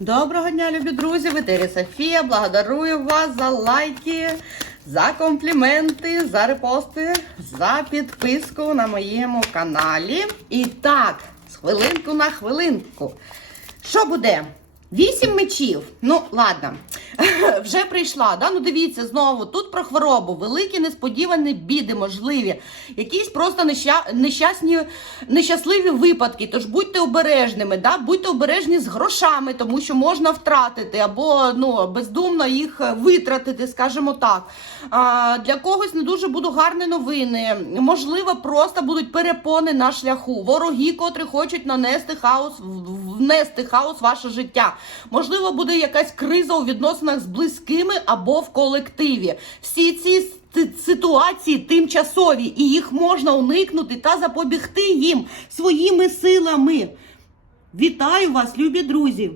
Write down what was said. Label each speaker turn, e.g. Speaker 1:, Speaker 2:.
Speaker 1: Доброго дня, любі друзі! В етері Софія. Благодарую вас за лайки, за компліменти, за репости, за підписку на моєму каналі. І так, з хвилинку на хвилинку. Що буде? Вісім мечів. Ну, ладно, вже прийшла. Да? Ну, дивіться знову. Тут про хворобу, великі несподівані біди, можливі, якісь просто неща... нещасні, нещасливі випадки. Тож будьте обережними, да? будьте обережні з грошами, тому що можна втратити або ну, бездумно їх витратити, скажімо так. А, для когось не дуже будуть гарні новини. Можливо, просто будуть перепони на шляху. Вороги, котрі хочуть нанести хаос, внести хаос в ваше життя. Можливо, буде якась криза у відносинах з близькими або в колективі. Всі ці ситуації тимчасові, і їх можна уникнути та запобігти їм своїми силами. Вітаю вас, любі друзі!